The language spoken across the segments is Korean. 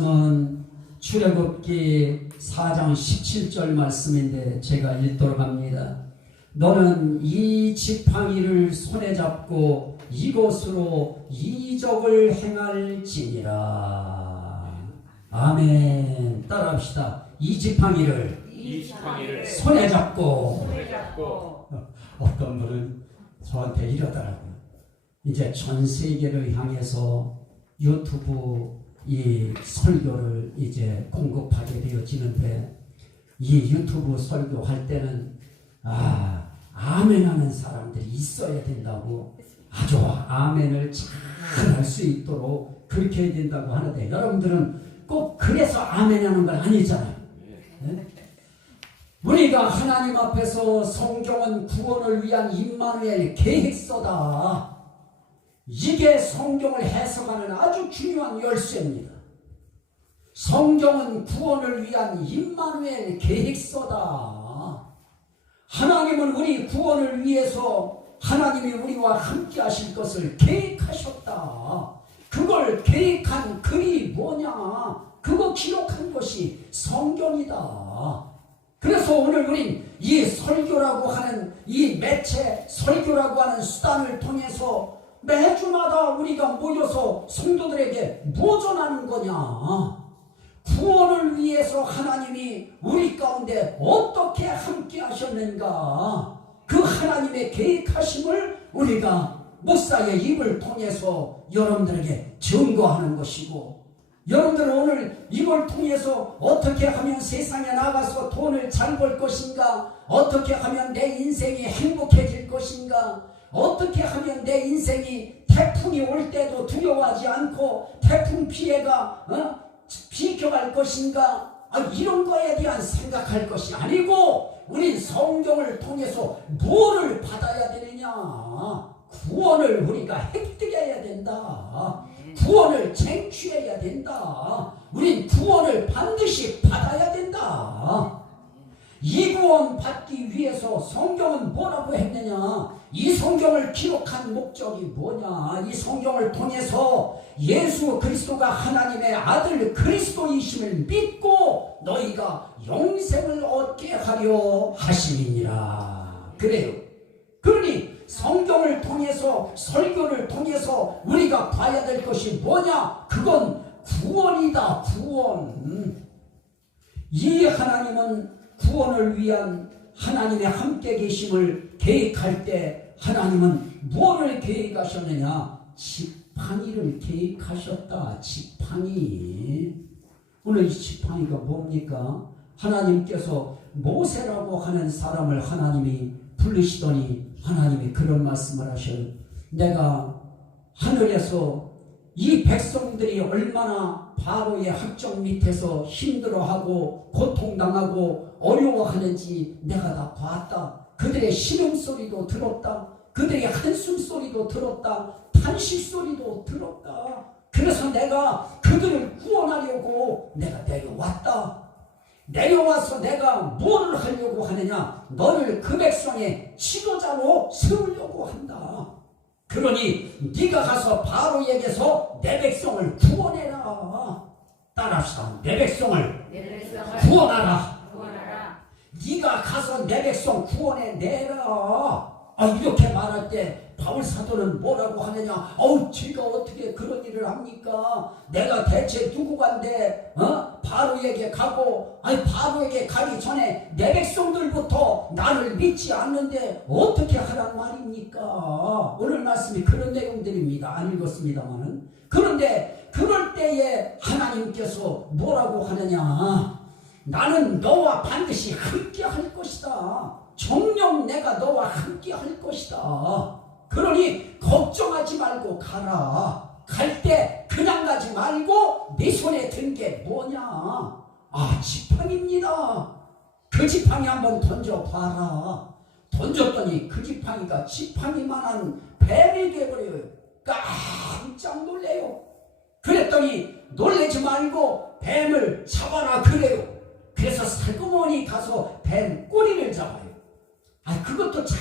말씀은 출애굽기 4장 17절 말씀인데 제가 읽도록 합니다. 너는 이 지팡이를 손에 잡고 이곳으로 이적을 행할지니라. 아멘. 따라합시다. 이 지팡이를 손에 잡고. 어떤 분은 저한테 이러더라고요. 이제 전 세계를 향해서 유튜브 이 설교를 이제 공급하게 되어지는데, 이 유튜브 설교할 때는 아멘 하는 사람들이 있어야 된다고, 아주 아멘을 잘 할 수 있도록 그렇게 해야 된다고 하는데, 여러분들은 꼭 그래서 아멘 하는 건 아니잖아요. 네? 우리가 하나님 앞에서 성경은 구원을 위한 임마누엘 계획서다, 이게 성경을 해석하는 아주 중요한 열쇠입니다. 성경은 구원을 위한 임마누엘 계획서다. 하나님은 우리 구원을 위해서 하나님이 우리와 함께 하실 것을 계획하셨다. 그걸 계획한 글이 뭐냐? 그거 기록한 것이 성경이다. 그래서 오늘 우린 이 설교라고 하는 이 매체, 설교라고 하는 수단을 통해서 매주마다 우리가 모여서 성도들에게 뭐 전하는 거냐? 구원을 위해서 하나님이 우리 가운데 어떻게 함께 하셨는가? 그 하나님의 계획하심을 우리가 목사의 입을 통해서 여러분들에게 증거하는 것이고, 여러분들은 오늘 이걸 통해서 어떻게 하면 세상에 나가서 돈을 잘 벌 것인가? 어떻게 하면 내 인생이 행복해질 것인가? 어떻게 하면 내 인생이 태풍이 올 때도 두려워하지 않고 태풍 피해가 비켜갈 것인가? 이런 거에 대한 생각할 것이 아니고, 우린 성경을 통해서 뭐를 받아야 되느냐? 구원을 우리가 획득해야 된다. 구원을 쟁취해야 된다. 우린 구원을 반드시 받아야 된다. 이 구원 받기 위해서 성경은 뭐라고 했느냐? 이 성경을 기록한 목적이 뭐냐? 이 성경을 통해서 예수 그리스도가 하나님의 아들 그리스도이심을 믿고 너희가 영생을 얻게 하려 하심이니라. 그래요. 그러니 성경을 통해서, 설교를 통해서 우리가 봐야 될 것이 뭐냐? 그건 구원이다. 구원. 이 하나님은 구원을 위한 하나님의 함께 계심을 계획할 때 하나님은 뭐를 계획하셨느냐? 지팡이를 계획하셨다. 지팡이. 오늘 이 지팡이가 뭡니까? 하나님께서 모세라고 하는 사람을 하나님이 부르시더니 하나님이 그런 말씀을 하셔요. 내가 하늘에서 이 백성들이 얼마나 바로의 학정 밑에서 힘들어하고 고통당하고 어려워하는지 내가 다 봤다. 그들의 신음소리도 들었다. 그들의 한숨소리도 들었다. 탄식소리도 들었다. 그래서 내가 그들을 구원하려고 내가 내려왔다. 내려와서 내가 뭐를 하려고 하느냐? 너를 그 백성의 지도자로 세우려고 한다. 그러니 네가 가서 바로에게서 내 백성을 구원해라. 따라합시다. 내 백성을 구원하라. 네가 가서 내 백성 구원해내라. 이렇게 말할 때 바울 사도는 뭐라고 하느냐? 제가 어떻게 그런 일을 합니까? 내가 대체 누구간데 바로에게 가고, 바로에게 가기 전에 내 백성들부터 나를 믿지 않는데 어떻게 하란 말입니까? 오늘 말씀이 그런 내용들입니다. 안 읽었습니다만은. 그런데 그럴 때에 하나님께서 뭐라고 하느냐? 나는 너와 반드시 함께 할 것이다. 정녕 내가 너와 함께 할 것이다. 그러니 걱정하지 말고 가라. 갈 때 그냥 가지 말고 네 손에 든 게 뭐냐? 지팡이입니다. 그 지팡이 한번 던져봐라. 던졌더니 그 지팡이가 지팡이만한 뱀이 되어버려요. 깜짝 놀래요. 그랬더니 놀래지 말고 뱀을 잡아라 그래요. 그래서 살구머니 가서 뱀 꼬리를 잡아요. 그것도 참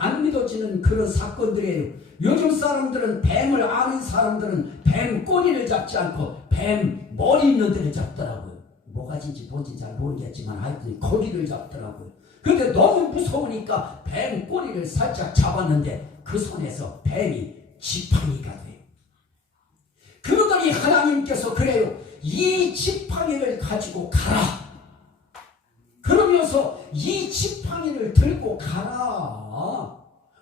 안 믿어지는 그런 사건들이에요. 요즘 사람들은 뱀을 아는 사람들은 뱀 꼬리를 잡지 않고 뱀 머리 있는 데를 잡더라고요. 뭐가진지 뭔지 잘 모르겠지만 하여튼 거기를 잡더라고요. 근데 너무 무서우니까 뱀 꼬리를 살짝 잡았는데 그 손에서 뱀이 지팡이가 돼요. 그러더니 하나님께서 그래요. 이 지팡이를 가지고 가라. 그러면서 이 지팡이를 들고 가라.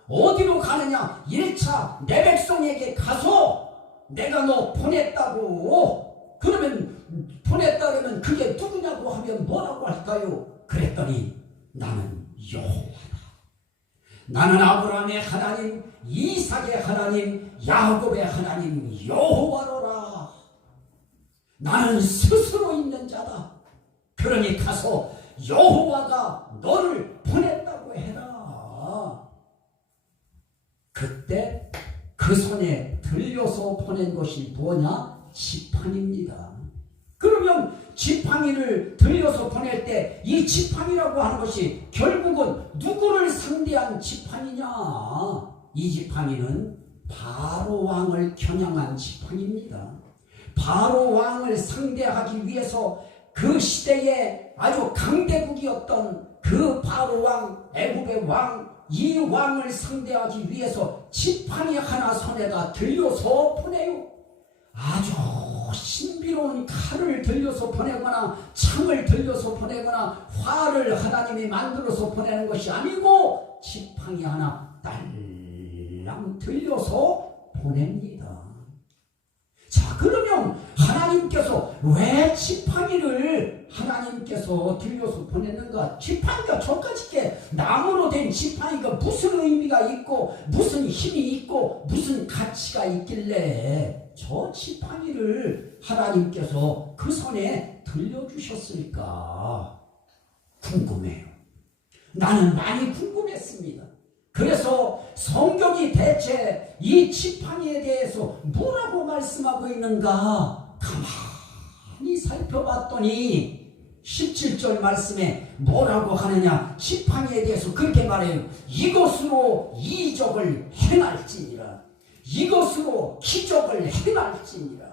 어디로 가느냐? 1차 내 백성에게 가서 내가 너 보냈다고. 그러면 보냈다면 그게 누구냐고 하면 뭐라고 할까요? 그랬더니 나는 여호와다. 나는 아브라함의 하나님, 이삭의 하나님, 야곱의 하나님 여호와로라. 나는 스스로 있는 자다. 그러니 가서 여호와가 너를 보냈다고 해라. 그때 그 손에 들려서 보낸 것이 뭐냐? 지팡이입니다. 그러면 지팡이를 들려서 보낼 때 이 지팡이라고 하는 것이 결국은 누구를 상대한 지팡이냐? 이 지팡이는 바로 왕을 겨냥한 지팡이입니다. 바로 왕을 상대하기 위해서 그 시대에 아주 강대국이었던 그 바로 왕, 애굽의 왕, 이 왕을 상대하기 위해서 지팡이 하나 손에다 들려서 보내요. 아주 신비로운 칼을 들려서 보내거나 창을 들려서 보내거나 활을 하나님이 만들어서 보내는 것이 아니고 지팡이 하나 딸랑 들려서 보냅니다. 자, 그러면 하나님께서 왜 지팡이를 하나님께서 들려서 보냈는가? 지팡이가 저까지 게 나무로 된 지팡이가 무슨 의미가 있고 무슨 힘이 있고 무슨 가치가 있길래 저 지팡이를 하나님께서 그 손에 들려주셨을까? 궁금해요. 나는 많이 궁금했습니다. 그래서 성경이 대체 이 지팡이에 대해서 뭐라고 말씀하고 있는가 가만히 살펴봤더니 17절 말씀에 뭐라고 하느냐? 지팡이에 대해서 그렇게 말해요. 이것으로 이적을 행할지니라. 이것으로 기적을 행할지니라.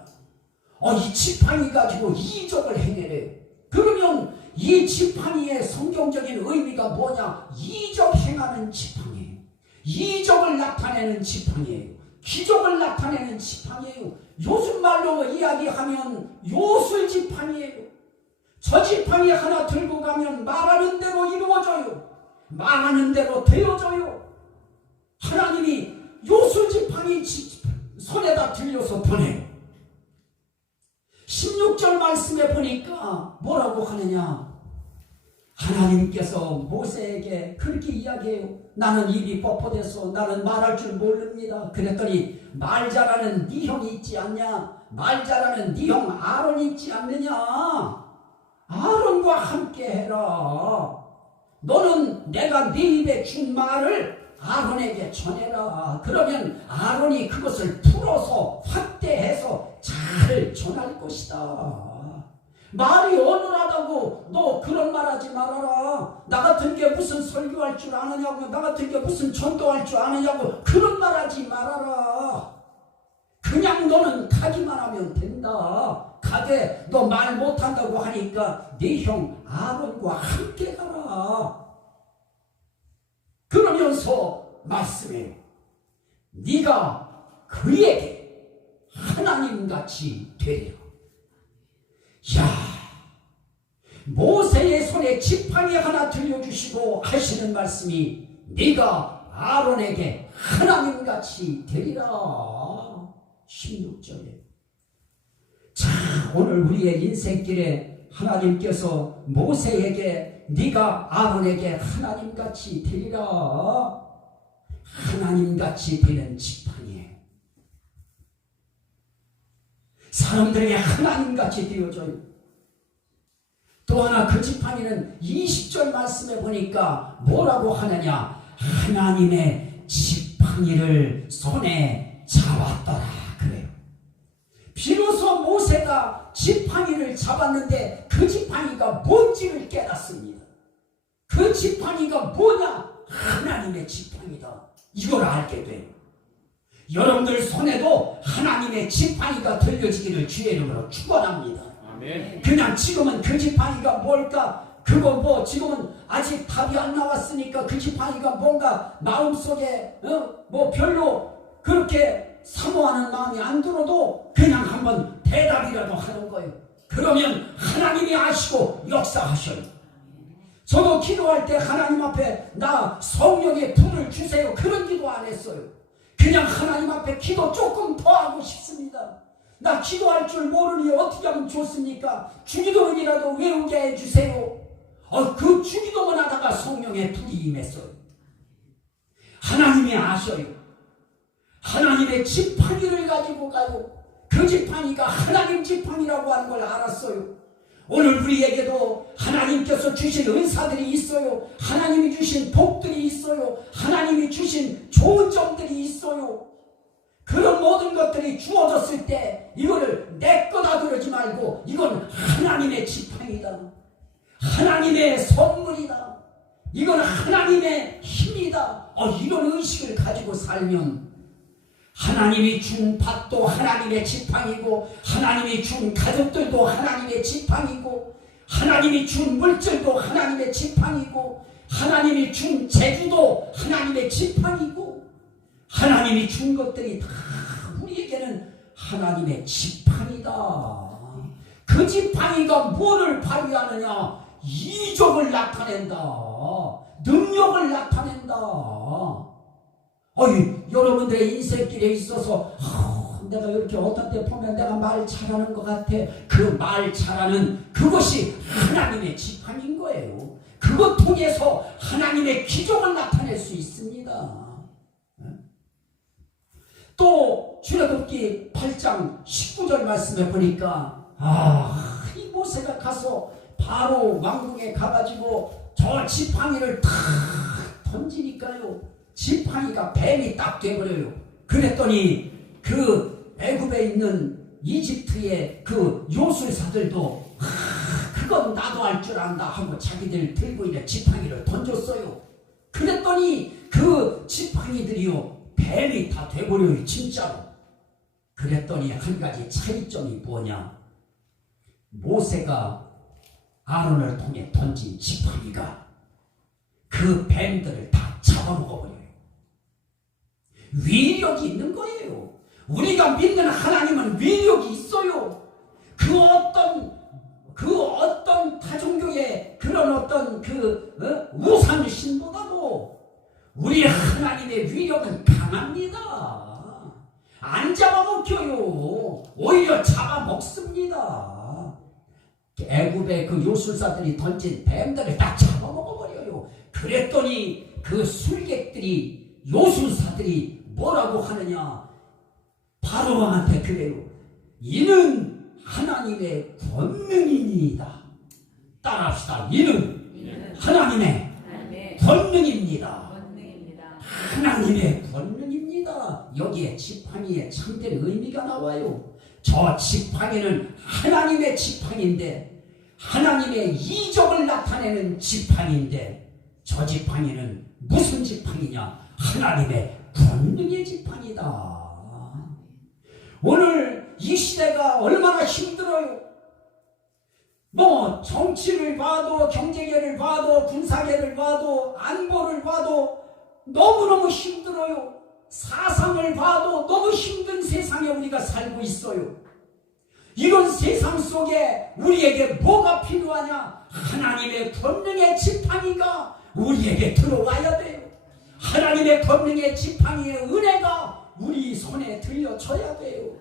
이 지팡이 가지고 이적을 행해래요. 그러면 이 지팡이의 성경적인 의미가 뭐냐? 이적 행하는 지팡이에요. 이적을 나타내는 지팡이에요. 기적을 나타내는 지팡이에요. 요즘 말로 이야기하면 요술 지팡이에요. 저 지팡이 하나 들고 가면 말하는 대로 이루어져요. 말하는 대로 되어져요. 하나님이 요술 지팡이 손에다 들려서 보내요. 16절 말씀에 보니까 뭐라고 하느냐? 하나님께서 모세에게 그렇게 이야기해요. 나는 입이 뻣뻣해서 나는 말할 줄 모릅니다. 그랬더니 말 잘하는 네 형이 있지 않냐? 말 잘하는 네 형 아론이 있지 않느냐? 아론과 함께 해라. 너는 내가 네 입에 준 말을 아론에게 전해라. 그러면 아론이 그것을 풀어서 확대해서 잘 전할 것이다. 말이 어눌하다고 너 그런 말 하지 말아라. 나 같은 게 무슨 설교할 줄 아느냐고, 나 같은 게 무슨 전도할 줄 아느냐고 그런 말 하지 말아라. 그냥 너는 가기만 하면 된다. 가되 너 말 못한다고 하니까 네 형 아론과 함께 가라. 그러면서 말씀해요. 네가 그에게 하나님같이 되리라. 야, 모세의 손에 지팡이 하나 들려주시고 하시는 말씀이 네가 아론에게 하나님같이 되리라. 16절에. 자, 오늘 우리의 인생길에 하나님께서 모세에게 네가 아론에게 하나님같이 되리라. 하나님같이 되는 지팡이에요. 사람들에게 하나님같이 되어져요. 또 하나 그 지팡이는 20절 말씀에 보니까 뭐라고 하느냐? 하나님의 지팡이를 손에 잡았더라 그래요. 비로소 모세가 지팡이를 잡았는데 그 지팡이가 뭔지를 깨닫습니다. 그 지팡이가 뭐냐? 하나님의 지팡이다. 이걸 알게 돼요. 여러분들 손에도 하나님의 지팡이가 들려지기를 주의 이름으로 축원합니다. 아멘. 그냥 지금은 그 지팡이가 뭘까? 그거 뭐 지금은 아직 답이 안 나왔으니까 그 지팡이가 뭔가 마음속에 뭐 별로 그렇게 사모하는 마음이 안 들어도 그냥 한번 대답이라도 하는 거예요. 그러면 하나님이 아시고 역사하셔요. 저도 기도할 때 하나님 앞에 나 성령의 불을 주세요 그런 기도 안 했어요. 그냥 하나님 앞에 기도 조금 더 하고 싶습니다. 나 기도할 줄 모르니 어떻게 하면 좋습니까? 주기도문이라도 외우게 해주세요. 그 주기도문 하다가 성령의 불이 임했어요. 하나님이 아셔요. 하나님의 지팡이를 가지고 가요. 그 지팡이가 하나님 지팡이라고 하는 걸 알았어요. 오늘 우리에게도 하나님께서 주신 은사들이 있어요. 하나님이 주신 복들이 있어요. 하나님이 주신 좋은 점들이 있어요. 그런 모든 것들이 주어졌을 때 이거를 내 거다 그러지 말고 이건 하나님의 지팡이다. 하나님의 선물이다. 이건 하나님의 힘이다. 이런 의식을 가지고 살면 하나님이 준 밭도 하나님의 지팡이고 하나님이 준 가족들도 하나님의 지팡이고 하나님이 준 물질도 하나님의 지팡이고 하나님이 준 재주도 하나님의 지팡이고 하나님이 준 것들이 다 우리에게는 하나님의 지팡이다. 그 지팡이가 뭐를 발휘하느냐? 이적을 나타낸다. 능력을 나타낸다. 여러분들의 인생길에 있어서 내가 이렇게 어떤 때 보면 내가 말 잘하는 것 같아. 그 말 잘하는 그것이 하나님의 지팡이인 거예요. 그것 통해서 하나님의 기적을 나타낼 수 있습니다. 또 출애굽기 8장 19절 말씀에 보니까 이 모세가 가서 바로 왕궁에 가가지고 저 지팡이를 탁 던지니까요. 지팡이가 뱀이 딱 돼버려요. 그랬더니 그 애굽에 있는 이집트의 그 요술사들도 그건 나도 할 줄 안다 하고 자기들 들고 있는 지팡이를 던졌어요. 그랬더니 그 지팡이들이요 뱀이 다 돼버려요. 진짜로. 그랬더니 한 가지 차이점이 뭐냐? 모세가 아론을 통해 던진 지팡이가 그 뱀들을 다 잡아먹어버려요. 위력이 있는 거예요. 우리가 믿는 하나님은 위력이 있어요. 그 어떤 타종교의 그런 어떤 우상 신보다도 우리 하나님의 위력은 강합니다. 안 잡아먹혀요. 오히려 잡아먹습니다. 애굽의 그 요술사들이 던진 뱀들을 딱 잡아먹어버려요. 그랬더니 그 술객들이 요술사들이 뭐라고 하느냐? 바로 왕한테 그래요. 이는 하나님의 권능이니이다. 따라합시다. 이는 하나님의 권능입니다. 하나님의 권능입니다. 여기에 지팡이의 참된 의미가 나와요. 저 지팡이는 하나님의 지팡이인데 하나님의 이적을 나타내는 지팡이인데 저 지팡이는 무슨 지팡이냐? 하나님의 권능의 지팡이다. 오늘 이 시대가 얼마나 힘들어요. 뭐 정치를 봐도 경제계를 봐도 군사계를 봐도 안보를 봐도 너무너무 힘들어요. 사상을 봐도 너무 힘든 세상에 우리가 살고 있어요. 이런 세상 속에 우리에게 뭐가 필요하냐? 하나님의 권능의 지팡이가 우리에게 들어와야 돼요. 하나님의 권능의 지팡이의 은혜가 우리 손에 들려줘야 돼요.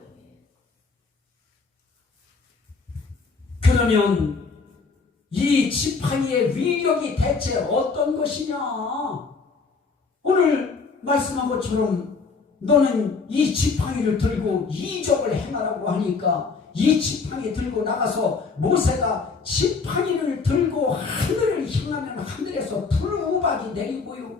그러면 이 지팡이의 위력이 대체 어떤 것이냐? 오늘 말씀한 것처럼 너는 이 지팡이를 들고 이적을 행하라고 하니까 이 지팡이 들고 나가서 모세가 지팡이를 들고 하늘을 향하면 하늘에서 불우박이 내리고요.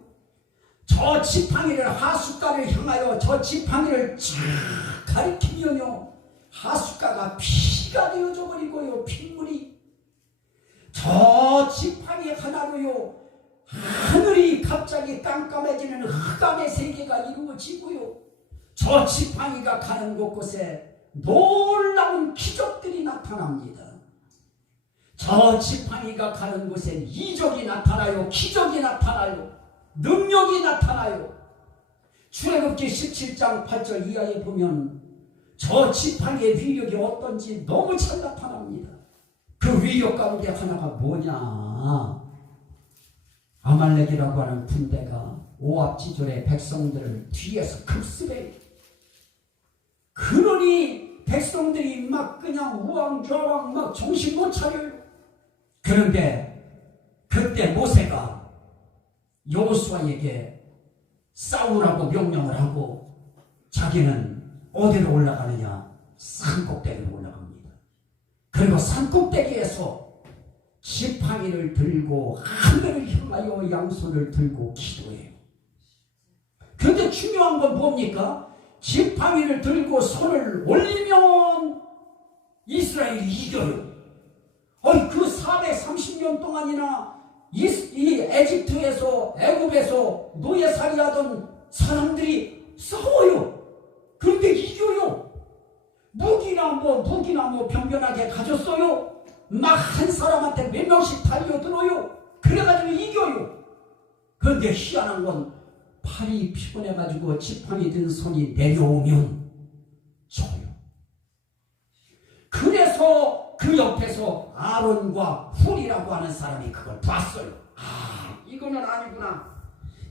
저 지팡이를 하숫가를 향하여 저 지팡이를 쫙 가리키면요 하숫가가 피가 되어져 버리고요. 핏물이 저 지팡이 하나로요 하늘이 갑자기 갑자기 깜깜해지는 흑암의 세계가 이루어지고요. 저 지팡이가 가는 곳곳에 놀라운 기적들이 나타납니다. 저 지팡이가 가는 곳엔 이적이 나타나요. 기적이 나타나요. 능력이 나타나요. 출애굽기 17장 8절 이하에 보면 저 지팡이의 위력이 어떤지 너무 잘 나타납니다. 그 위력 가운데 하나가 뭐냐? 아말렉이라고 하는 군대가 오합지졸의 백성들을 뒤에서 급습해요. 그러니 백성들이 막 그냥 우왕좌왕 막 정신 못 차려요. 그런데 그때 모세가 여호수아에게 싸우라고 명령을 하고 자기는 어디로 올라가느냐? 산꼭대기로 올라갑니다. 그리고 산꼭대기에서 지팡이를 들고 하늘을 향하여 양손을 들고 기도해요. 그런데 중요한 건 뭡니까? 지팡이를 들고 손을 올리면 이스라엘이 이겨요. 그 430년 동안이나 이 에집트에서 애굽에서 노예살이하던 사람들이 싸워요. 그런데 이겨요. 무기나 뭐 변변하게 가졌어요. 막 한 사람한테 몇 명씩 달려들어요. 그래가지고 이겨요. 그런데 희한한 건 팔이 피곤해가지고 지팡이 든 손이 내려오면 져요. 그래서 그 옆에서 아론과 훌이라고 하는 사람이 그걸 봤어요. 이거는 아니구나.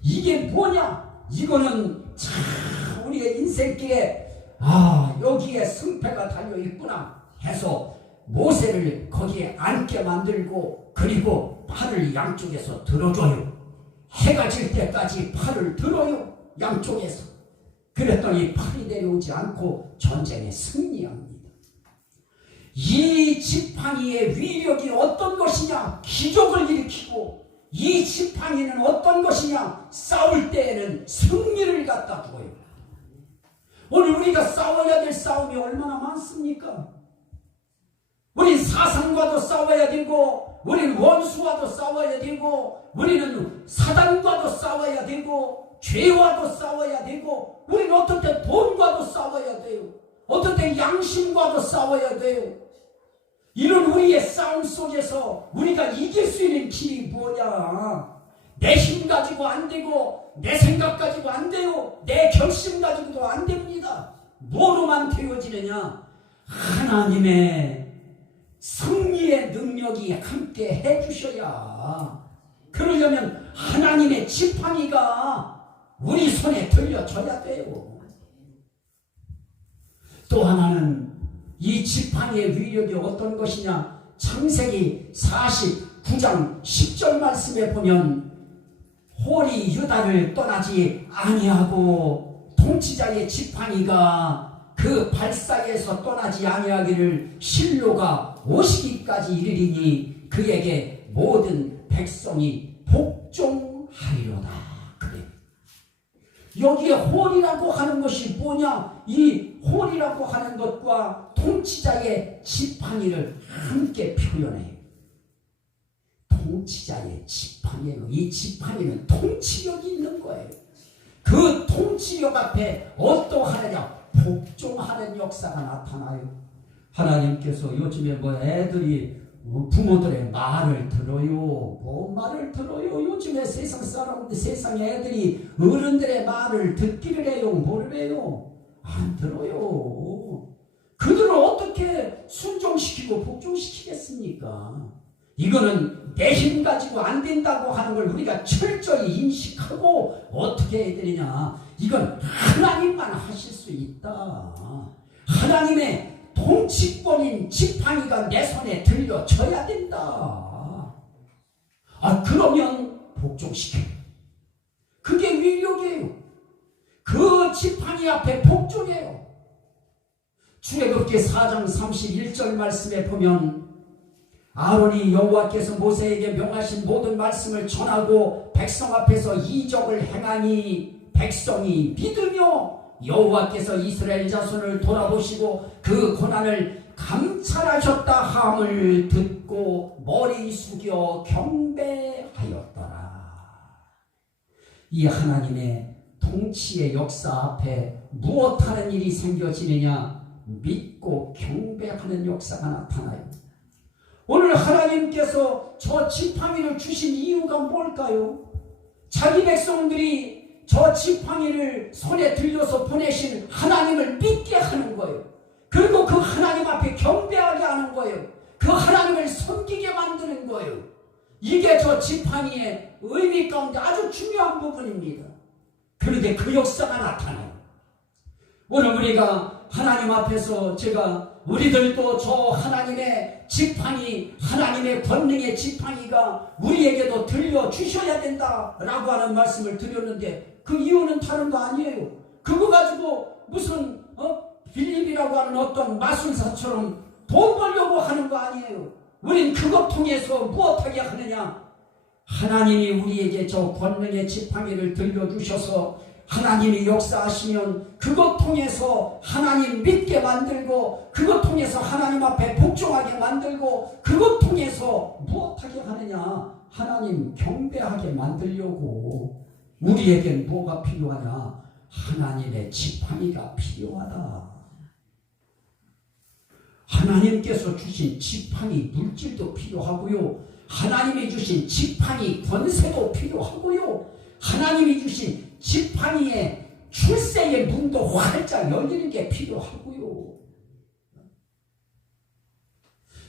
이게 뭐냐? 이거는 참 우리의 인생길에 여기에 승패가 달려있구나 해서 모세를 거기에 앉게 만들고 그리고 팔을 양쪽에서 들어줘요. 해가 질 때까지 팔을 들어요. 양쪽에서. 그랬더니 팔이 내려오지 않고 전쟁에 승리합니다. 이 지팡이의 위력이 어떤 것이냐? 기적을 일으키고 이 지팡이는 어떤 것이냐? 싸울 때에는 승리를 갖다 줘요. 오늘 우리가 싸워야 될 싸움이 얼마나 많습니까? 우린 사상과도 싸워야 되고 우리는 원수와도 싸워야 되고 우리는 사단과도 싸워야 되고 죄와도 싸워야 되고 우리는 어떤 때 돈과도 싸워야 돼요. 어떤 때 양심과도 싸워야 돼요. 이런 우리의 싸움 속에서 우리가 이길 수 있는 길이 뭐냐? 내 힘 가지고 안 되고 내 생각 가지고 안 돼요. 내 결심 가지고도 안 됩니다. 뭐로만 되어지느냐? 하나님의 승리의 능력이 함께 해주셔야. 그러려면 하나님의 지팡이가 우리 손에 들려줘야 돼요. 또 하나는 이 지팡이의 위력이 어떤 것이냐? 창세기 49장 10절 말씀에 보면 홀이 유다를 떠나지 아니하고 통치자의 지팡이가 그 발사에서 떠나지 아니하기를 실로가 오시기까지 이르리니 그에게 모든 백성이 복종하리로다. 그래. 여기에 홀이라고 하는 것이 뭐냐? 이 홀이라고 하는 것과 통치자의 지팡이를 함께 표현해요. 통치자의 지팡이예요. 이 지팡이는 통치력이 있는 거예요. 그 통치력 앞에 어떠하느냐? 복종하는 역사가 나타나요. 하나님께서 요즘에 애들이 부모들의 말을 들어요. 뭐 말을 들어요? 요즘에 세상 사람들, 세상 애들이 어른들의 말을 듣기를 해요? 뭐를 해요? 안 들어요. 그들을 어떻게 순종시키고 복종시키겠습니까? 이거는 내 힘 가지고 안 된다고 하는 걸 우리가 철저히 인식하고 어떻게 해야 되느냐? 이건 하나님만 하실 수 있다. 하나님의 통치권인 지팡이가 내 손에 들려줘야 된다. 그러면 복종시켜. 그게 위력이에요. 그 지팡이 앞에 복종해요. 출애굽기 4장 31절 말씀에 보면 아론이 여호와께서 모세에게 명하신 모든 말씀을 전하고 백성 앞에서 이적을 행하니 백성이 믿으며 여호와께서 이스라엘 자손을 돌아보시고 그 고난을 감찰하셨다 함을 듣고 머리 숙여 경배하였더라. 이 하나님의 통치의 역사 앞에 무엇하는 일이 생겨지느냐? 믿고 경배하는 역사가 나타나요. 오늘 하나님께서 저 지팡이를 주신 이유가 뭘까요? 자기 백성들이 저 지팡이를 손에 들려서 보내신 하나님을 믿게 하는 거예요. 그리고 그 하나님 앞에 경배하게 하는 거예요. 그 하나님을 섬기게 만드는 거예요. 이게 저 지팡이의 의미 가운데 아주 중요한 부분입니다. 그런데 그 역사가 나타나요. 오늘 우리가 하나님 앞에서 우리들도 저 하나님의 지팡이, 하나님의 권능의 지팡이가 우리에게도 들려주셔야 된다라고 하는 말씀을 드렸는데 그 이유는 다른 거 아니에요. 그거 가지고 무슨 빌립이라고 하는 어떤 마술사처럼 돈 벌려고 하는 거 아니에요. 우린 그것 통해서 무엇하게 하느냐? 하나님이 우리에게 저 권능의 지팡이를 들려주셔서 하나님이 역사하시면 그것 통해서 하나님 믿게 만들고 그것 통해서 하나님 앞에 복종하게 만들고 그것 통해서 무엇하게 하느냐? 하나님 경배하게 만들려고. 우리에겐 뭐가 필요하냐? 하나님의 지팡이가 필요하다. 하나님께서 주신 지팡이 물질도 필요하고요. 하나님이 주신 지팡이 권세도 필요하고요. 하나님이 주신 지팡이의 출세의 문도 활짝 열리는 게 필요하고요.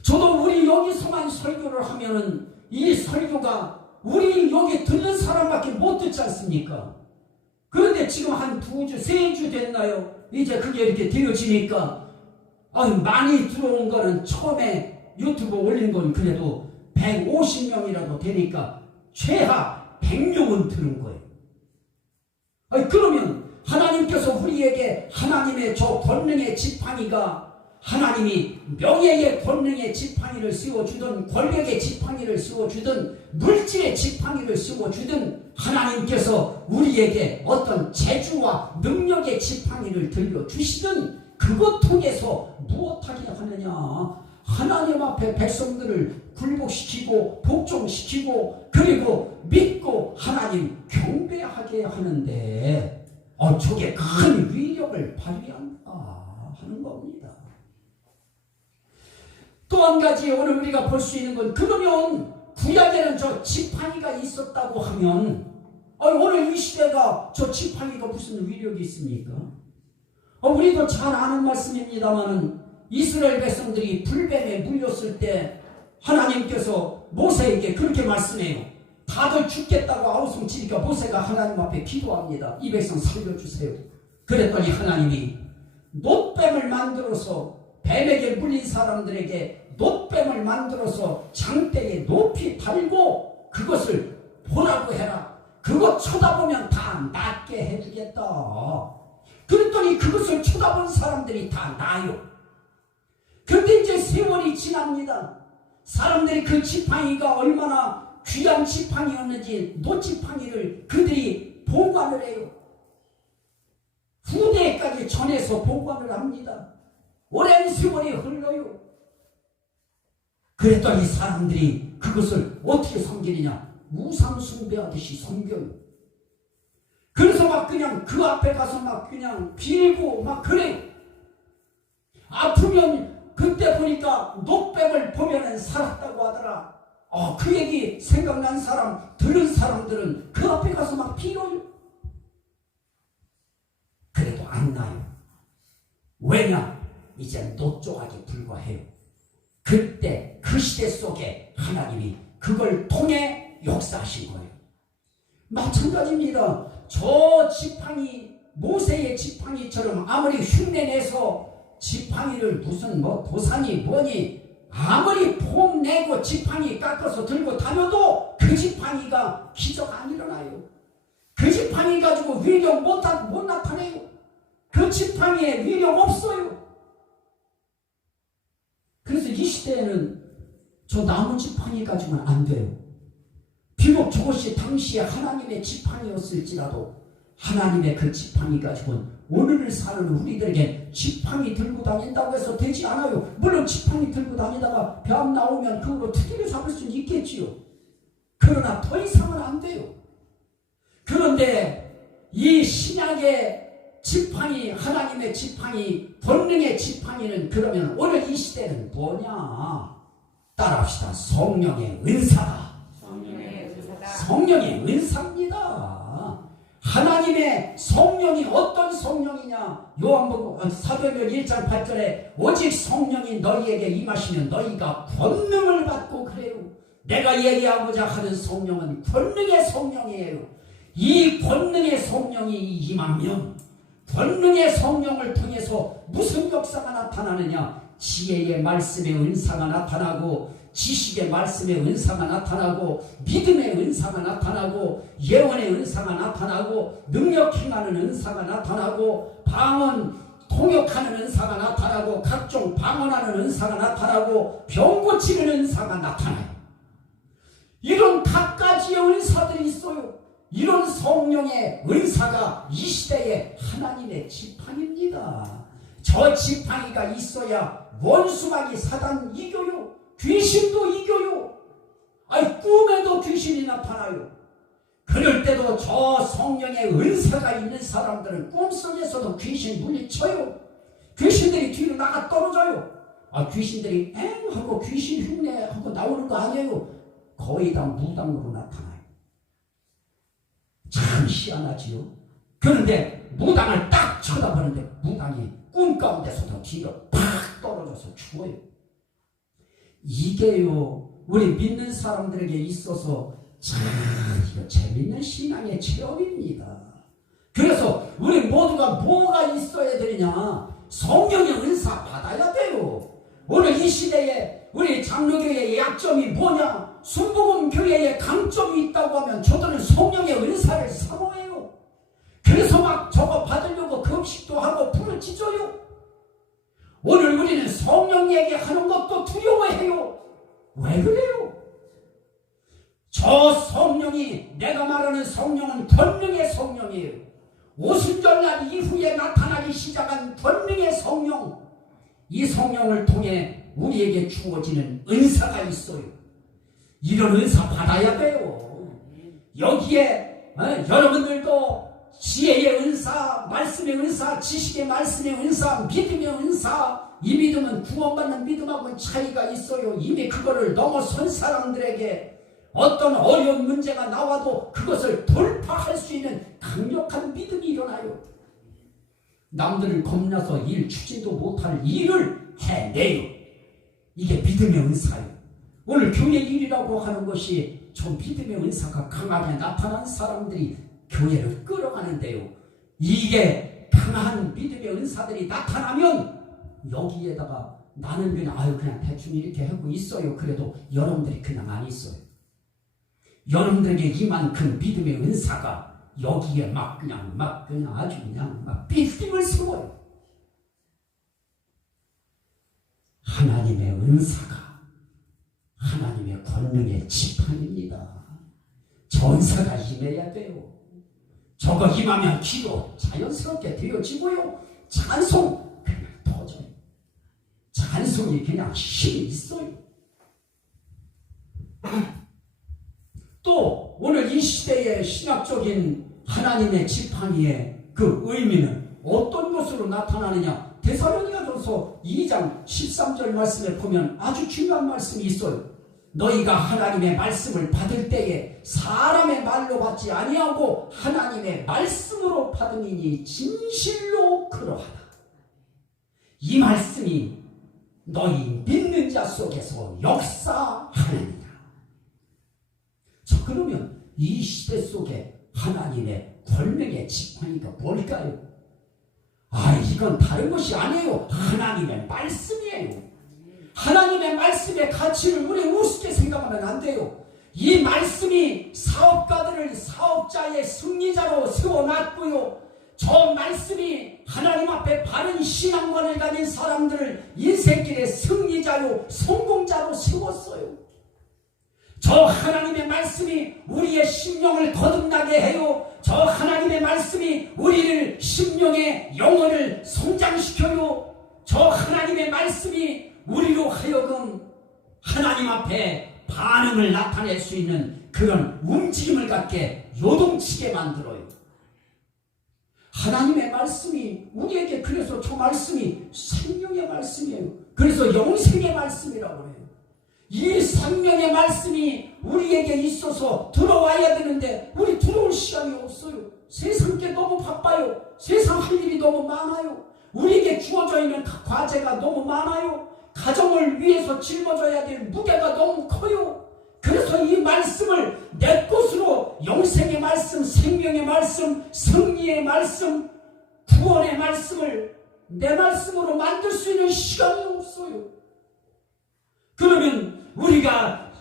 저도 우리 여기서만 설교를 하면은 이 설교가 우리 여기 듣는 사람밖에 못 듣지 않습니까? 그런데 지금 한 2주, 3주 됐나요? 이제 그게 이렇게 되어지니까 많이 들어온 거는 처음에 유튜브 올린 건 그래도 150명이라도 되니까 최하 100명은 들은 거예요. 그러면 하나님께서 우리에게 하나님의 저 권능의 지팡이가 하나님이 명예의 권능의 지팡이를 씌워주든 권력의 지팡이를 씌워주든 물질의 지팡이를 씌워주든 하나님께서 우리에게 어떤 재주와 능력의 지팡이를 들려주시든 그것 통해서 무엇하게 하느냐? 하나님 앞에 백성들을 굴복시키고 복종시키고 그리고 믿고 하나님 경배하게 하는데 저게 큰 위력을 발휘한다 하는 겁니다. 또 한 가지 오늘 우리가 볼 수 있는 건 그러면 구약에는 저 지팡이가 있었다고 하면 오늘 이 시대가 저 지팡이가 무슨 위력이 있습니까? 우리도 잘 아는 말씀입니다마는 이스라엘 백성들이 불뱀에 물렸을 때 하나님께서 모세에게 그렇게 말씀해요. 다들 죽겠다고 아우성치니까 모세가 하나님 앞에 기도합니다. 이 백성 살려주세요. 그랬더니 하나님이 놋뱀을 만들어서 뱀에게 물린 사람들에게 놋뱀을 만들어서 장대에 높이 달고 그것을 보라고 해라. 그거 쳐다보면 다 낫게 해주겠다. 그랬더니 그것을 쳐다본 사람들이 다 나요. 그런데 이제 세월이 지납니다. 사람들이 그 지팡이가 얼마나 귀한 지팡이였는지 놋지팡이를 그들이 보관을 해요. 후대까지 전해서 보관을 합니다. 오랜 세월이 흘러요. 그랬더니 사람들이 그것을 어떻게 섬기느냐? 우상 숭배하듯이 섬겨요. 그래서 막 그냥 그 앞에 가서 막 그냥 빌고 막 그래요. 아프면 그때 보니까 놋뱀을 보면은 살았다고 하더라. 그 얘기 생각난 사람, 들은 사람들은 그 앞에 가서 막 빌어요. 그래도 안 나요. 왜냐? 이제 놋조각에 불과해요. 그때 그 시대 속에 하나님이 그걸 통해 역사하신 거예요. 마찬가지입니다. 저 지팡이, 모세의 지팡이처럼 아무리 흉내내서 지팡이를 무슨 도산이 뭐니 아무리 폼내고 지팡이 깎아서 들고 다녀도 그 지팡이가 기적 안 일어나요. 그 지팡이 가지고 위력 못 나타내요. 그 지팡이에 위력 없어요. 그래서 이 시대에는 저 나무 지팡이 가지고는 안 돼요. 비록 저것이 당시에 하나님의 지팡이였을지라도 하나님의 그 지팡이 가지고는 오늘을 사는 우리들에게 지팡이 들고 다닌다고 해서 되지 않아요. 물론 지팡이 들고 다니다가 뱀 나오면 그걸로 투기를 잡을 수는 있겠지요. 그러나 더 이상은 안 돼요. 그런데 이 신약의 지팡이, 하나님의 지팡이, 권능의 지팡이는 그러면 오늘 이 시대는 뭐냐? 따라합시다. 성령의 은사다. 성령의 은사입니다. 하나님의 성령이 어떤 성령이냐? 요한복음 사도행전 1장 8절에 오직 성령이 너희에게 임하시면 너희가 권능을 받고 그래요. 내가 얘기하고자 하는 성령은 권능의 성령이에요. 이 권능의 성령이 임하면 권능의 성령을 통해서 무슨 역사가 나타나느냐? 지혜의 말씀의 은사가 나타나고, 지식의 말씀의 은사가 나타나고, 믿음의 은사가 나타나고, 예언의 은사가 나타나고, 능력 행하는 은사가 나타나고, 방언 통역하는 은사가 나타나고, 각종 방언하는 은사가 나타나고, 병 고치는 은사가 나타나요. 이런 갖가지의 은사들이 있어요. 이런 성령의 은사가 이 시대의 하나님의 지팡이입니다. 저 지팡이가 있어야 원수마귀 사단 이겨요. 귀신도 이겨요. 아니 꿈에도 귀신이 나타나요. 그럴 때도 저 성령의 은사가 있는 사람들은 꿈속에서도 귀신 물리쳐요. 귀신들이 뒤로 나가 떨어져요. 아 귀신들이 엥 하고 귀신 흉내하고 나오는 거 아니에요. 거의 다 무당으로 나타나요. 참 희한하지요. 그런데 무당을 딱 쳐다보는데 무당이 꿈 가운데서도 뒤로 팍 떨어져서 죽어요. 이게요 우리 믿는 사람들에게 있어서 참 재밌는 신앙의 체험입니다. 그래서 우리 모두가 뭐가 있어야 되느냐? 성령의 은사 받아야 돼요. 오늘 이 시대에 우리 장로교회의 약점이 뭐냐? 순복음 교회에 강점이 있다고 하면 저들은 성령의 은사를 사모해요. 그래서 막 저거 받으려고 금식도 하고 불을 찢어요. 오늘 우리는 성령 얘기하는 것도 두려워해요. 왜 그래요? 저 성령이, 내가 말하는 성령은 권능의 성령이에요. 오순절날 이후에 나타나기 시작한 권능의 성령, 이 성령을 통해 우리에게 주어지는 은사가 있어요. 이런 은사 받아야 돼요. 여기에 여러분들도 지혜의 은사, 말씀의 은사, 지식의 말씀의 은사, 믿음의 은사, 이 믿음은 구원받는 믿음하고는 차이가 있어요. 이미 그거를 넘어선 사람들에게 어떤 어려운 문제가 나와도 그것을 돌파할 수 있는 강력한 믿음이 일어나요. 남들은 겁나서 일 추진도 못할 일을 해내요. 이게 믿음의 은사예요. 오늘 교회 일이라고 하는 것이 저 믿음의 은사가 강하게 나타난 사람들이 교회를 끌어가는데요. 이게 강한 믿음의 은사들이 나타나면 여기에다가 나는 그냥 대충 이렇게 하고 있어요. 그래도 여러분들이 그냥 안 있어요. 여러분들에게 이만큼 믿음의 은사가 여기에 막 아주 막 빌딩을 세워요. 하나님의 은사가 하나님의 권능의 지팡이입니다. 전사가 임해야 돼요. 저거 임하면 기도 자연스럽게 되어지고요. 찬송 그냥 터져요. 찬송이 그냥 힘이 있어요. 또 오늘 이 시대의 신학적인 하나님의 지팡이의 그 의미는 어떤 것으로 나타나느냐? 데살로니가전서 2장 13절 말씀에 보면 아주 중요한 말씀이 있어요. 너희가 하나님의 말씀을 받을 때에 사람의 말로 받지 아니하고 하나님의 말씀으로 받으니 진실로 그러하다. 이 말씀이 너희 믿는 자 속에서 역사하느니라. 자, 그러면 이 시대 속에 하나님의 권능의 지팡이가 뭘까요? 이건 다른 것이 아니에요. 하나님의 말씀이에요. 하나님의 말씀의 가치를 우리 우습게 생각하면 안 돼요. 이 말씀이 사업가들을 사업자의 승리자로 세워놨고요. 저 말씀이 하나님 앞에 바른 신앙관을 가진 사람들을 인생길의 승리자요 성공자로 세웠어요. 저 하나님의 말씀이 우리의 심령을 거듭나게 해요. 저 하나님의 말씀이 우리를 심령의 영혼을 성장시켜요. 저 하나님의 말씀이 우리로 하여금 하나님 앞에 반응을 나타낼 수 있는 그런 움직임을 갖게 요동치게 만들어요. 하나님의 말씀이 우리에게, 그래서 저 말씀이 생명의 말씀이에요. 그래서 영생의 말씀이라고 해요. 이 생명의 말씀이 우리에게 있어서 들어와야 되는데 우리 들어올 시간이 없어요. 세상께 너무 바빠요. 세상 할 일이 너무 많아요. 우리에게 주어져 있는 과제가 너무 많아요. 가정을 위해서 짊어져야 될 무게가 너무 커요. 그래서 이 말씀을 내 것으로, 영생의 말씀, 생명의 말씀, 승리의 말씀, 구원의 말씀을 내 말씀으로 만들 수 있는 시간이 없어요. 그러면 우리가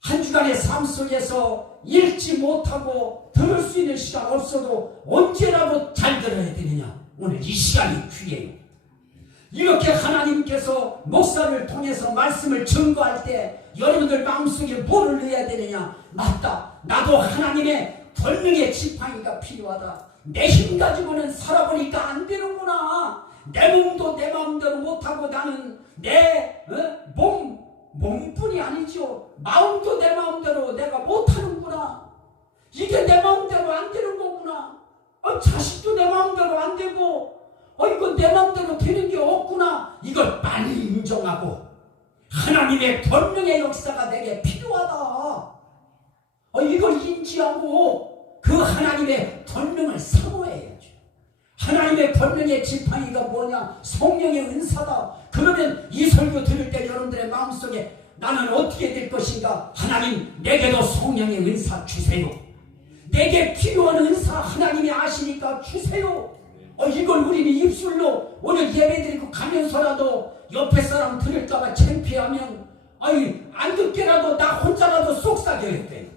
한 주간의 삶 속에서 읽지 못하고 들을 수 있는 시간 없어도 언제라도 잘 들어야 되느냐? 오늘 이 시간이 귀해요. 이렇게 하나님께서 목사를 통해서 말씀을 증거할 때 여러분들 마음속에 뭐를 넣어야 되느냐? 맞다, 나도 하나님의 권능의 지팡이가 필요하다. 내 힘 가지고는 살아보니까 안 되는구나. 내 몸도 내 마음대로 못하고 나는 내 몸뿐이 아니죠. 마음도 내 마음대로 내가 못하는구나. 이게 내 마음대로 안 되는 거구나. 자식도 내 마음대로 안 되고, 이건 내 마음대로 되는 게 없구나. 이걸 빨리 인정하고 하나님의 권능의 역사가 내게 필요하다. 이걸 인지하고 그 하나님의 권능을 사모해야죠. 하나님의 권능의 지팡이가 뭐냐? 성령의 은사다. 그러면 이 설교 들을 때 여러분들의 마음속에 나는 어떻게 될 것인가? 하나님, 내게도 성령의 은사 주세요. 내게 필요한 은사 하나님이 아시니까 주세요. 이걸 우리는 입술로 오늘 예배드리고 가면서라도 옆에 사람 들을까봐 창피하면 안 듣게라도 나 혼자라도 속삭여야 돼요.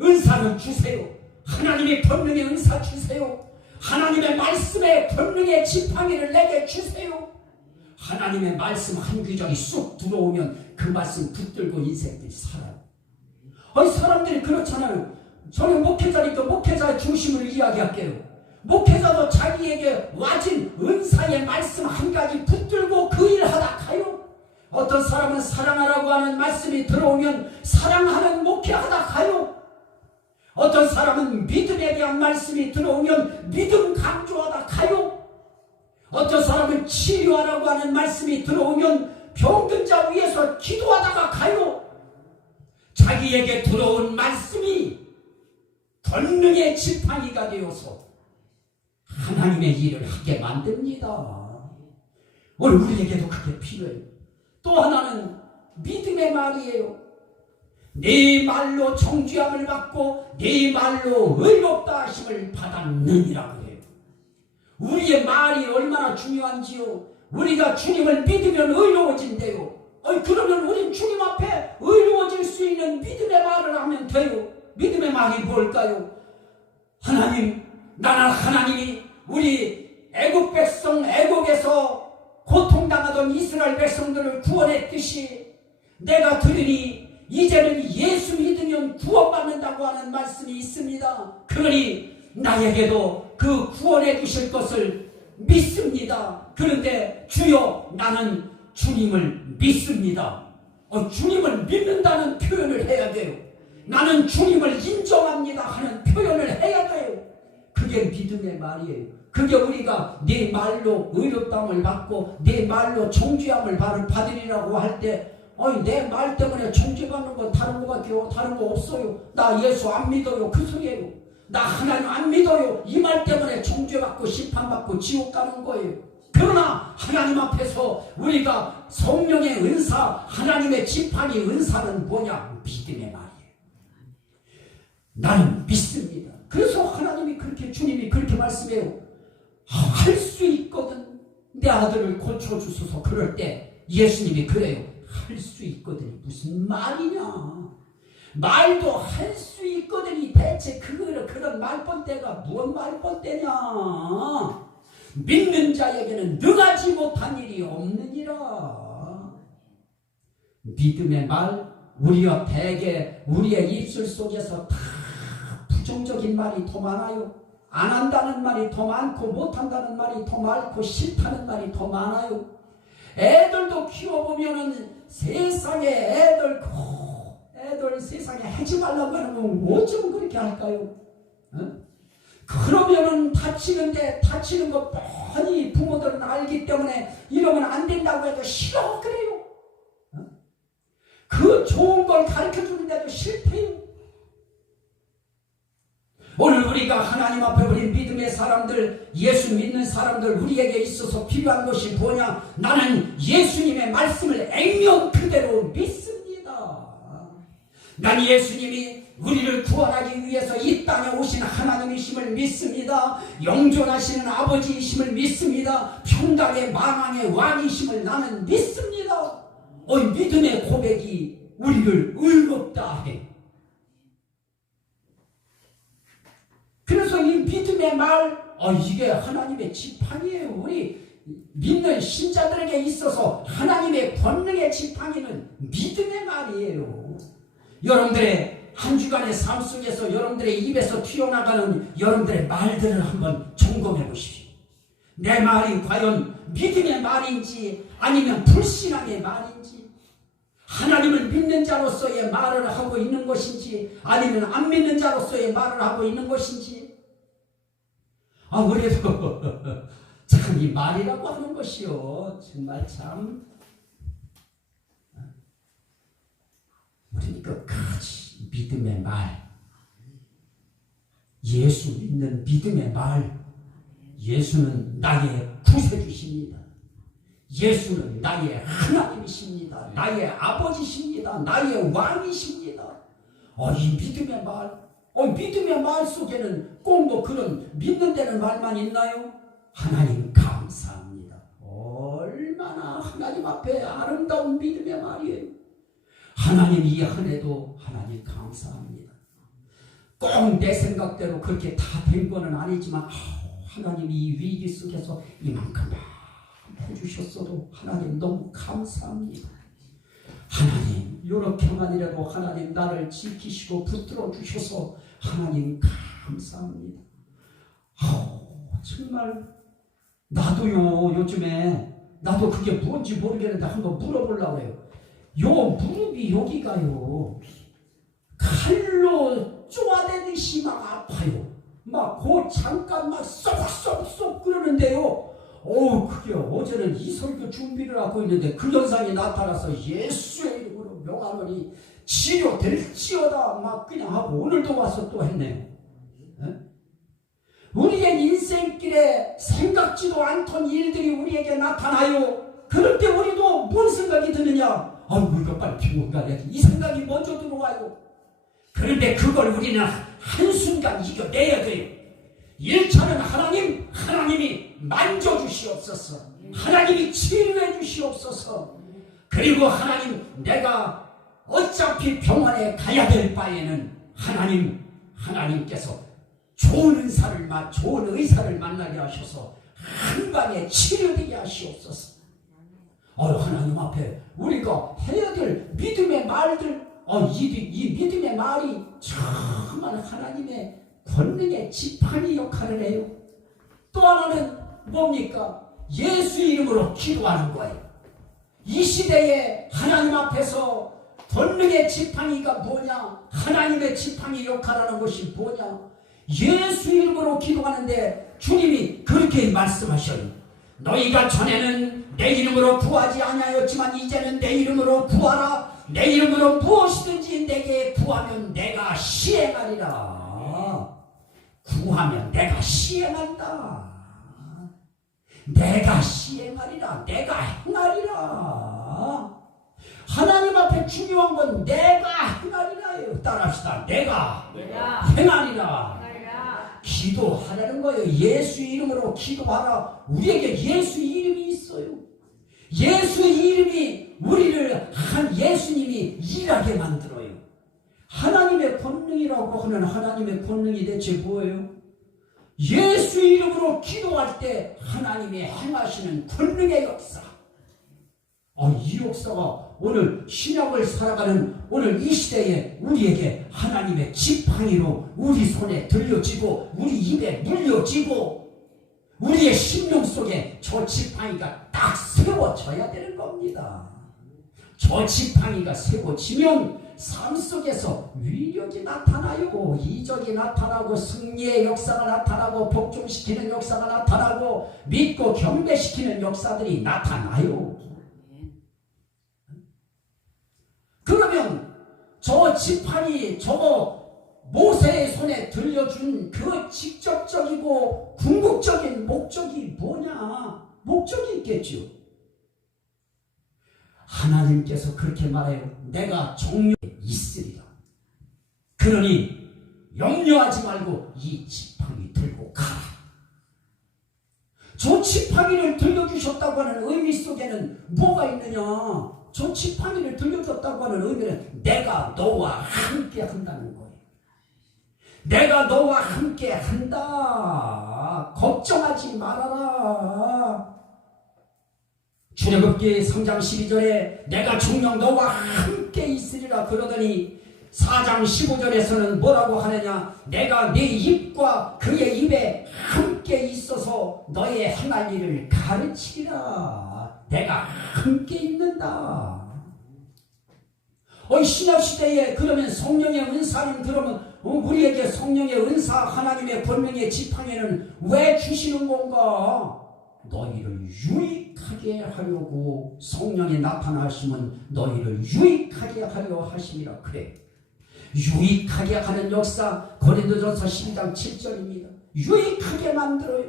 은사는 주세요. 하나님의 권능의 은사 주세요. 하나님의 말씀의 권능의 지팡이를 내게 주세요. 하나님의 말씀 한 규정이 쑥 들어오면 그 말씀 붙들고 인생들이 살아요. 사람들이 그렇잖아요. 저는 목회자니까 목회자의 중심으로 이야기할게요. 목회자도 자기에게 와진 은사의 말씀 한 가지 붙들고 그 일 하다 가요. 어떤 사람은 사랑하라고 하는 말씀이 들어오면 사랑하는 목회하다 가요. 어떤 사람은 믿음에 대한 말씀이 들어오면 믿음 강조하다 가요. 어떤 사람은 치료하라고 하는 말씀이 들어오면 병든 자 위해서 기도하다가 가요. 자기에게 들어온 말씀이 권능의 지팡이가 되어서 하나님의 일을 하게 만듭니다. 오늘 우리에게도 그게 필요해요. 또 하나는 믿음의 말이에요. 네 말로 정죄함을 받고 네 말로 의롭다 하심을 받았느니라고 해요. 우리의 말이 얼마나 중요한지요. 우리가 주님을 믿으면 의로워진대요. 그러면 우린 주님 앞에 의로워질 수 있는 믿음의 말을 하면 돼요. 믿음의 말이 뭘까요? 하나님, 나는 하나님이 우리 애국 백성, 애국에서 고통당하던 이스라엘 백성들을 구원했듯이 내가 들으니 이제는 예수 믿으면 구원받는다고 하는 말씀이 있습니다. 그러니 나에게도 그 구원해 주실 것을 믿습니다. 그런데 주여, 나는 주님을 믿습니다. 주님을 믿는다는 표현을 해야 돼요. 나는 주님을 인정합니다 하는 표현을 해야 돼요. 그게 믿음의 말이에요. 그게 우리가 네 말로 의롭다함을 받고 네 말로 정죄함을 받으리라고 할 때 내 말 때문에 정죄받는 건 다른 거 없어요. 나 예수 안 믿어요. 그 소리예요. 나 하나님 안 믿어요. 이 말 때문에 정죄받고 심판받고 지옥 가는 거예요. 그러나 하나님 앞에서 우리가 성령의 은사, 하나님의 지팡이 은사는 뭐냐? 믿음의 말이에요. 나는 믿습니다. 그래서 하나님이 그렇게, 주님이 그렇게 말씀해요. 할 수 있거든. 내 아들을 고쳐주소서. 그럴 때 예수님이 그래요. 할 수 있거든. 무슨 말이냐? 말도 할 수 있거든이 대체 그런 말본때가 무슨 말본때냐? 믿는 자에게는 능하지 못한 일이 없느니라. 믿음의 말, 우리가 대개 우리의 입술 속에서 다 부정적인 말이 더 많아요. 안 한다는 말이 더 많고 못한다는 말이 더 많고 싫다는 말이 더 많아요. 애들도 키워보면은 세상에 애들 일을 세상에 하지 말라고 하면 어쩜 그렇게 할까요? 어? 그러면은 다치는 거 뻔히 부모들은 알기 때문에 이러면 안 된다고 해도 싫어 그래요. 어? 그 좋은 걸 가르쳐 주는데도 싫대요. 오늘 우리가 하나님 앞에 우리 믿음의 사람들, 예수 믿는 사람들, 우리에게 있어서 필요한 것이 뭐냐? 나는 예수님의 말씀을 액면 그대로 믿습니다. 난 예수님이 우리를 구원하기 위해서 이 땅에 오신 하나님이심을 믿습니다. 영존하시는 아버지이심을 믿습니다. 평강의 만왕의 왕이심을 나는 믿습니다. 믿음의 고백이 우리를 의롭다 해. 그래서 이 믿음의 말, 이게 하나님의 지팡이에요. 우리 믿는 신자들에게 있어서 하나님의 권능의 지팡이는 믿음의 말이에요. 여러분들의 한 주간의 삶 속에서 여러분들의 입에서 튀어나가는 여러분들의 말들을 한번 점검해 보십시오. 내 말이 과연 믿음의 말인지 아니면 불신앙의 말인지, 하나님을 믿는 자로서의 말을 하고 있는 것인지 아니면 안 믿는 자로서의 말을 하고 있는 것인지. 그래도 참 이 말이라고 하는 것이요, 정말 참 우리는 끝까지 믿음의 말, 예수 믿는 믿음의 말, 예수는 나의 구세주십니다. 예수는 나의 하나님이십니다. 나의 아버지십니다. 나의 왕이십니다. 이 믿음의 말, 믿음의 말 속에는 꼭 뭐 그런 믿는 데는 말만 있나요? 하나님 감사합니다. 얼마나 하나님 앞에 아름다운 믿음의 말이에요. 하나님 이 한 해도 하나님 감사합니다. 꼭 내 생각대로 그렇게 다 된 거는 아니지만 하나님이 이 위기 속에서 이만큼만 해주셨어도 하나님 너무 감사합니다. 하나님 이렇게만이라도 하나님 나를 지키시고 붙들어 주셔서 하나님 감사합니다. 정말 나도요, 요즘에 나도 그게 뭔지 모르겠는데 한번 물어보려고 해요. 요 무릎이 여기가요 칼로 쪼아대듯이 막 아파요. 막 잠깐 막 쏙쏙쏙 그러는데요. 그게 어제는 이 설교 준비를 하고 있는데 그 현상이 나타나서 예수의 이름으로 명하노니 치료될지어다 막 그냥 하고 오늘도 와서 또 했네요. 우리의 인생길에 생각지도 않던 일들이 우리에게 나타나요. 그럴 때 우리도 뭔 생각이 드느냐? 이거 빨리 병원 가야지. 이 생각이 먼저 들어와요. 그런데 그걸 우리는 한순간 이겨내야 돼요. 1차는 하나님이 만져주시옵소서. 하나님이 치료해 주시옵소서. 그리고 하나님, 내가 어차피 병원에 가야 될 바에는 하나님께서 좋은 의사를 만나게 하셔서 한방에 치료되게 하시옵소서. 하나님 앞에 우리가 해야 될 믿음의 말들, 이 믿음의 말이 정말 하나님의 권능의 지팡이 역할을 해요. 또 하나는 뭡니까? 예수 이름으로 기도하는 거예요. 이 시대에 하나님 앞에서 권능의 지팡이가 뭐냐? 하나님의 지팡이 역할하는 것이 뭐냐? 예수 이름으로 기도하는데 주님이 그렇게 말씀하셔요. 너희가 전에는 내 이름으로 구하지 아니하였지만 이제는 내 이름으로 구하라. 내 이름으로 무엇이든지 내게 구하면 내가 시행하리라. 구하면 내가 시행한다. 내가 시행하리라. 내가 행하리라. 하나님 앞에 중요한 건 내가 행하리라예요. 따라합시다. 내가 행하리라. 기도하라는 거예요. 예수 이름으로 기도하라. 우리에게 예수 이름이 있어요. 예수 이름이 우리를 예수님이 일하게 만들어요. 하나님의 권능이라고 하는 하나님의 권능이 대체 뭐예요? 예수 이름으로 기도할 때 하나님이 행하시는 권능의 역사. 이 역사가 오늘 신약을 살아가는 오늘 이 시대에 우리에게 하나님의 지팡이로 우리 손에 들려지고 우리 입에 물려지고 우리의 심령 속에 저 지팡이가 딱 세워져야 되는 겁니다. 저 지팡이가 세워지면 삶 속에서 위력이 나타나요. 이적이 나타나고 승리의 역사가 나타나고 복종시키는 역사가 나타나고 믿고 경배시키는 역사들이 나타나요. 그러면 저 지팡이 저거 모세의 손에 들려준 그 직접적이고 궁극적인 목적이 뭐냐? 목적이 있겠죠. 하나님께서 그렇게 말해요. 내가 종료에 있으리라. 그러니 염려하지 말고 이 지팡이 들고 가라. 저 지팡이를 들려주셨다고 하는 의미 속에는 뭐가 있느냐? 저 지팡이를 들려줬다고 하는 의미는 내가 너와 함께 한다는 거예요. 내가 너와 함께 한다. 걱정하지 말아라. 출애굽기 3장 12절에 내가 정녕 너와 함께 있으리라 그러더니 4장 15절에서는 뭐라고 하느냐? 내가 네 입과 그의 입에 함께 있어서 너의 행할 일을 가르치리라. 내가 함께 있는다. 신약시대에 그러면 성령의 은사는 그러면 우리에게 성령의 은사 하나님의 권능의 지팡이는 왜 주시는 건가? 너희를 유익하게 하려고 성령이 나타나시면 너희를 유익하게 하려 하심이라 그래. 유익하게 하는 역사 고린도전서 12장 7절입니다. 유익하게 만들어요.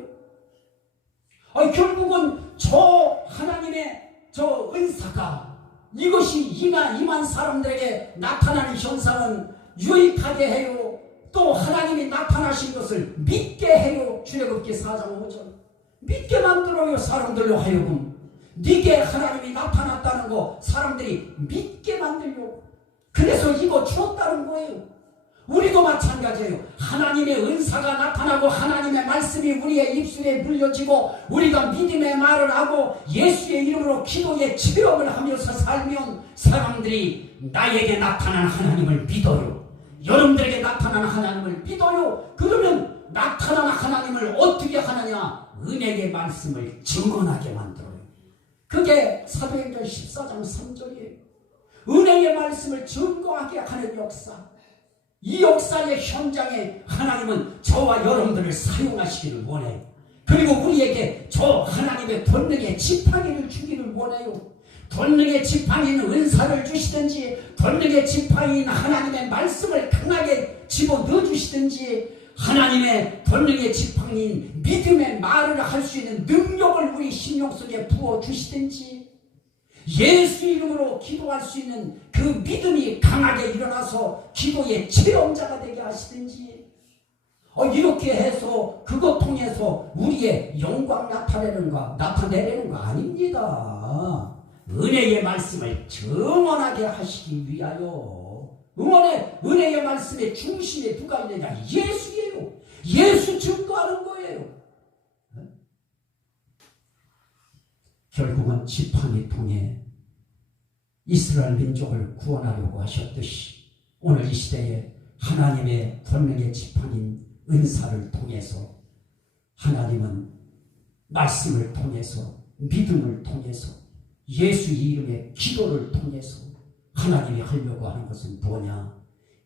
결국은 저 하나님의 저 은사가 이것이 임한 사람들에게 나타나는 현상은 유익하게 해요. 또 하나님이 나타나신 것을 믿게 해요. 출애굽기 4장 5절. 믿게 만들어요. 사람들로 하여금 네게 하나님이 나타났다는 거 사람들이 믿게 만들려고. 그래서 이거 주었다는 거예요. 우리도 마찬가지예요. 하나님의 은사가 나타나고 하나님의 말씀이 우리의 입술에 물려지고 우리가 믿음의 말을 하고 예수의 이름으로 기도의 체험을 하면서 살면 사람들이 나에게 나타난 하나님을 믿어요. 여러분들에게 나타난 하나님을 믿어요. 그러면 나타난 하나님을 어떻게 하느냐? 은혜의 말씀을 증언하게 만들어요. 그게 사도행전 14장 3절이에요. 은혜의 말씀을 증거하게 하는 역사. 이 역사의 현장에 하나님은 저와 여러분들을 사용하시기를 원해요. 그리고 우리에게 저 하나님의 권능의 지팡이를 주기를 원해요. 권능의 지팡이는 은사를 주시든지 권능의 지팡이는 하나님의 말씀을 강하게 집어넣어 주시든지 하나님의 권능의 지팡이인 믿음의 말을 할 수 있는 능력을 우리 심령 속에 부어주시든지 예수 이름으로 기도할 수 있는 그 믿음이 강하게 일어나서 기도의 체험자가 되게 하시든지 이렇게 해서 그것 통해서 우리의 영광 나타내는 거 아닙니다. 은혜의 말씀을 증언하게 하시기 위하여 은혜의 말씀의 중심에 누가 있느냐? 예수예요. 예수 증거하는 거예요. 결국은 지팡이 통해 이스라엘 민족을 구원하려고 하셨듯이 오늘 이 시대에 하나님의 권능의 지팡이인 은사를 통해서 하나님은 말씀을 통해서 믿음을 통해서 예수 이름의 기도를 통해서 하나님이 하려고 하는 것은 뭐냐?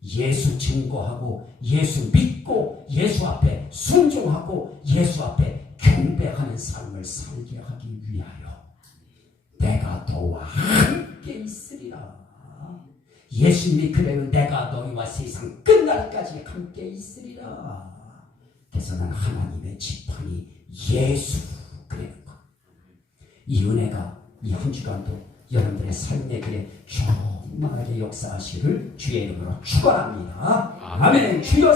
예수 증거하고 예수 믿고 예수 앞에 순종하고 예수 앞에 경배하는 삶을 살게 하기 위하여 내가 너와 함께 있으리라. 예수님이 그래요. 내가 너희와 세상 끝날까지 함께 있으리라. 그래서 나는 하나님의 지팡이 예수 그래요. 이 은혜가 이 한 주간도 여러분들의 삶의 길에 충만하게 역사하시기를 주의 이름으로 축원합니다. 아멘. 주여